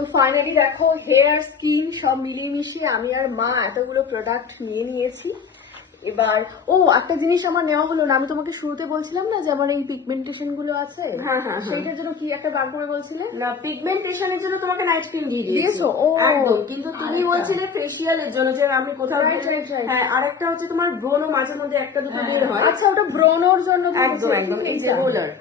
তো ফাইনালি দেখো hair skin সব মিলিয়ে মিশিয়ে আমি আর মা এতগুলো প্রোডাক্ট নিয়ে নিয়েছি। এবার একটা জিনিস আমার নেওয়া হলো না, আমি তোমাকে শুরুতে বলছিলাম না যে আমার এই পিগমেন্টেশন গুলো আছে, হ্যাঁ হ্যাঁ সেইটার জন্য কি একটা বার করে বলছিলে না, পিগমেন্টেশনের জন্য তোমাকে নাইট ক্রিম দিয়ে দিয়েছো? একদম, কিন্তু তুমি বলছিলে ফেসিয়ালের জন্য যে আমি কোথাও হ্যাঁ, আরেকটা হচ্ছে তোমার ব্রোনো মাঝে মধ্যে একটা দুটো বের হয়। আচ্ছা, ওটা ব্রোনোর জন্য একদম একদম, এই যে রোলার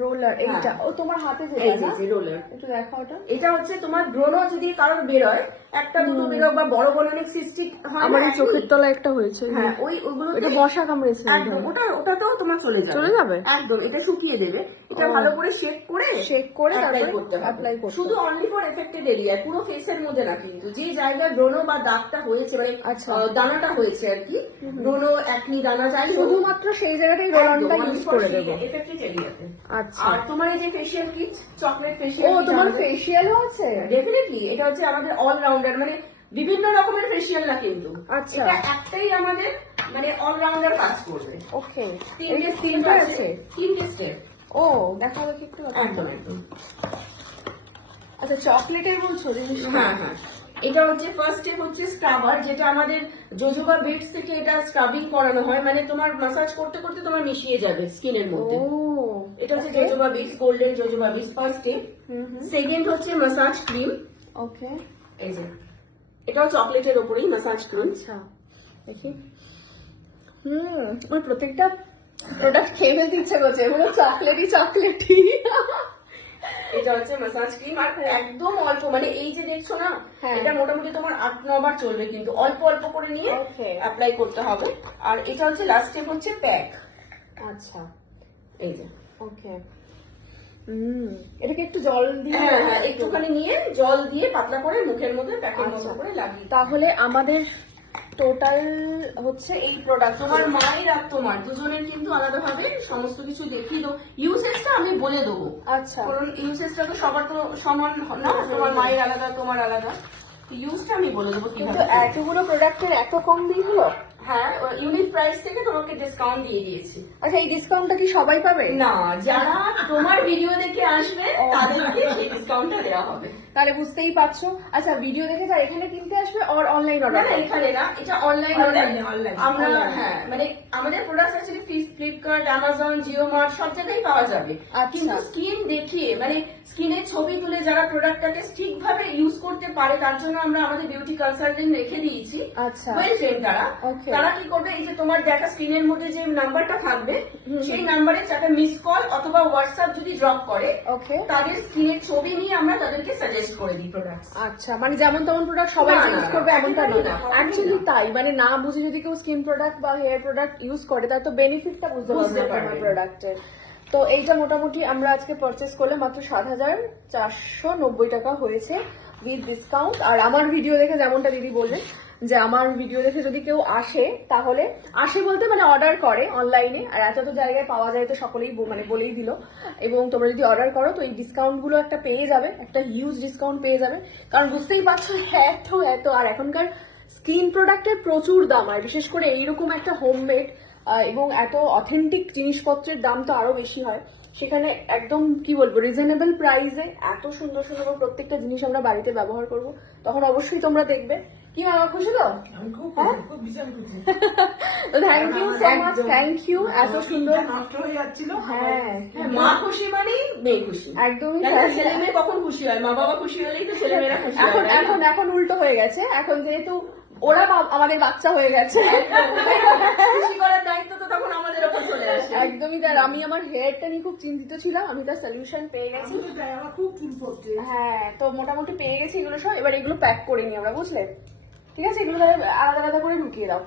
রোলার এইটা তোমার হাতে এই যে রোলার, একটু দেখো ওটা। এটা হচ্ছে তোমার ব্রোনো যদি কারোর বের হয়, একটা দুটো বের হোক বা বড় বড় অনেক সিস্টিক হয়, আমার এই চোখের তলায় একটা হয়েছে। হ্যাঁ, ওইগুলো এটা বর্ষা কামড়েছে একদম, ওটাতেও তোমার চলে যাবে একদম। এটা শুকিয়ে দেবে, এটা ভালো করে শেক করে তারপরে করতে হবে, অ্যাপ্লাই করতে শুধু অনলি ফর এফেক্টেড এরিয়া, পুরো ফেসের মধ্যে না, কিন্তু যে জায়গায় ব্রোনো বা দাগটা হয়েছে মানে দানাটা হয়েছে আর কি, ব্রোনো একনি দানা যাই শুধুমাত্র সেই জায়গাটাই রোলারটা ইউজ করে দেবো এফেক্টেড এরিয়াতে। আচ্ছা, আর তোমার এই যে ফেশিয়াল কিট, চকলেট ফেশিয়াল, তোমার ফেশিয়ালও আছে? ডেফিনেটলি, এটা হচ্ছে আমাদের অলরাউন্ডার, মানে বিভিন্ন রকমের ফেশিয়াল না কিন্তু, আচ্ছা, এটা একটাই আমাদের মানে অলরাউন্ডার কাজ করবে। ওকে, তিনটে স্টেপ আছে, তিনটে স্টেপ। দেখা দেখি একটু। একদম একদম। আচ্ছা, চকলেটের বলছো জিনিস? হ্যাঁ হ্যাঁ, এটা হচ্ছে ফার্স্ট স্টেপ হচ্ছে স্ক্রাবার, যেটা আমাদের জোজোবা বিটস থেকে এটা স্ক্রাবিং করানো হয়, মানে তোমার মাসাজ করতে করতে তোমার মিশিয়ে যাবে স্কিনের মধ্যে। এটা হচ্ছে jojoba beads, golden jojoba beads, first step. Second হচ্ছে মাসাজ ক্রিম। ওকে, এই যে এটাও চকলেটের উপরেই মাসাজ ক্রিম। আচ্ছা, দেখি। ওই প্রত্যেকটা প্রোডাক্ট খেয়ে ফেলতে ইচ্ছে করছে, এগুলো চকলেটই। এটা হচ্ছে মাসাজ ক্রিম, আর একদম অল্প, মানে এই যে দেখছো না, এটা মোটামুটি তোমার 8-9 বার চলবে, কিন্তু অল্প অল্প করে নিয়ে অ্যাপ্লাই করতে হবে। আর এটা হচ্ছে লাস্ট স্টেপ হচ্ছে প্যাক। আচ্ছা, এই যে ওকে, এটাকে একটু জল দিয়ে, হ্যাঁ একটুখানি নিয়ে জল দিয়ে পাতলা করে মুখের মধ্যে প্যাকের মতো করে লাগিয়ে। তাহলে আমাদের টোটাল হচ্ছে এই প্রোডাক্ট, তোমার মায়ের আর তোমার দুজনের কিন্তু আলাদাভাবে সমস্ত কিছু দেখিয়ে দেবো। ইউসেজটা আমি বলে দেবো, আচ্ছা, কারণ ইউসেজটা তো সবার তো সমান না, তোমার মায়ের আলাদা তোমার আলাদা, ইউজটা আমি বলে দেবো কিভাবে। এতগুলো প্রোডাক্টের এত কম দিয়ে হলো? হ্যাঁ, ইউনিট প্রাইস থেকে তোমাকে ডিসকাউন্ট দিয়ে দিয়েছি। আচ্ছা, এই ডিসকাউন্টটা কি সবাই পাবে? না, যারা তোমার ভিডিও দেখে আসবে তাদেরকে সেই ডিসকাউন্টটা দেওয়া হবে। তাহলে বুঝতেই পারছো। আচ্ছা, ভিডিও দেখে যারা এখানে কিনতে আসবে আর অনলাইন অর্ডার? না, এখানে না, এটা অনলাইন অর্ডার। আমরা হ্যাঁ, মানে আমাদের product actually Flipkart, Amazon, Jio mart সব জায়গায় পাওয়া যাবে, কিন্তু স্কিন দেখিয়ে মানে স্কিনের ছবি তুলে যারা প্রোডাক্টটাকে ঠিকভাবে ইউজ করতে পারে, তার জন্য আমরা আমাদের বিউটি কনসালটেন্ট রেখে দিয়েছি। আচ্ছা, ওয়েল ট্রেন তারা কি করবে, এই যে তোমার দেখা স্ক্রিনের মধ্যে যে নাম্বারটা থাকবে, সেই নাম্বারে যাতে মিস কল অথবা হোয়াটসঅ্যাপ যদি ড্রপ করে, তাদের স্কিনের ছবি নিয়ে আমরা তাদেরকে সাজেস্ট করে দিই প্রোডাক্ট। আচ্ছা, মানে যেমন তেমন প্রোডাক্ট সবাই ইউজ করবে এমনটা না, অ্যাকচুয়ালি তাই, মানে না বুঝে যদি কেউ স্কিন প্রোডাক্ট বা হেয়ার প্রোডাক্ট ইউজ করে তার তো বেনিফিটটা বুঝতে পারবে প্রোডাক্টের। তো এইটা মোটামুটি আমরা আজকে পারচেস করলে মাত্র ৭,৪৯০ টাকা হয়েছে উইথ ডিসকাউন্ট। আর আমার ভিডিও দেখে যেমনটা দিদি বললেন যে আমার ভিডিও দেখে যদি কেউ আসে, তাহলে আসে বলতে মানে অর্ডার করে অনলাইনে, আর এত তো জায়গায় পাওয়া যায় তো সকলেই মানে বলেই দিল, এবং তোমরা যদি অর্ডার করো তো এই ডিসকাউন্টগুলো একটা পেয়ে যাবে, একটা হিউজ ডিসকাউন্ট পেয়ে যাবে, কারণ বুঝতেই পারছো এত আর এখনকার স্কিন প্রোডাক্টের প্রচুর দাম, আর বিশেষ করে এইরকম একটা হোমমেড এবং এত অথেন্টিক জিনিসপত্রের দাম তো আরো বেশি হয়, সেখানে একদম কি বলবো রিজনেবল প্রাইসে এত সুন্দর সুন্দর প্রত্যেকটা জিনিস আমরা বাড়িতে ব্যবহার করব, তখন অবশ্যই তোমরা দেখবে। কি মামা, খুশি তো? Thank you so much, thank you, এত সুন্দর। নষ্ট হয়ে যাচ্ছিল, হ্যাঁ, মা খুশি মানে মেয়ে খুশি, একদমই। ছেলে মেয়ে কখন খুশি হয়? মা বাবা খুশি হলেই তো ছেলে মেয়েরা খুশি হয়। এখন উল্টো হয়ে গেছে, এখন যেহেতু ওরা আমাদের বাচ্চা হয়ে গেছে, খুশি করার দায়িত্ব তো তখন আমাদের উপর চলে আসে। একদমই তাই। আমি আমার হেয়ারটা নিয়ে খুব চিন্তিত ছিলাম, আমি তার সলিউশন পেয়ে গেছি। হ্যাঁ, তো মোটামুটি পেয়ে গেছি এগুলো সব, এবার এগুলো প্যাক করে নিই আমরা, বুঝলে? ঠিক আছে, এগুলো আলাদা আলাদা করে ঢুকিয়ে দাও।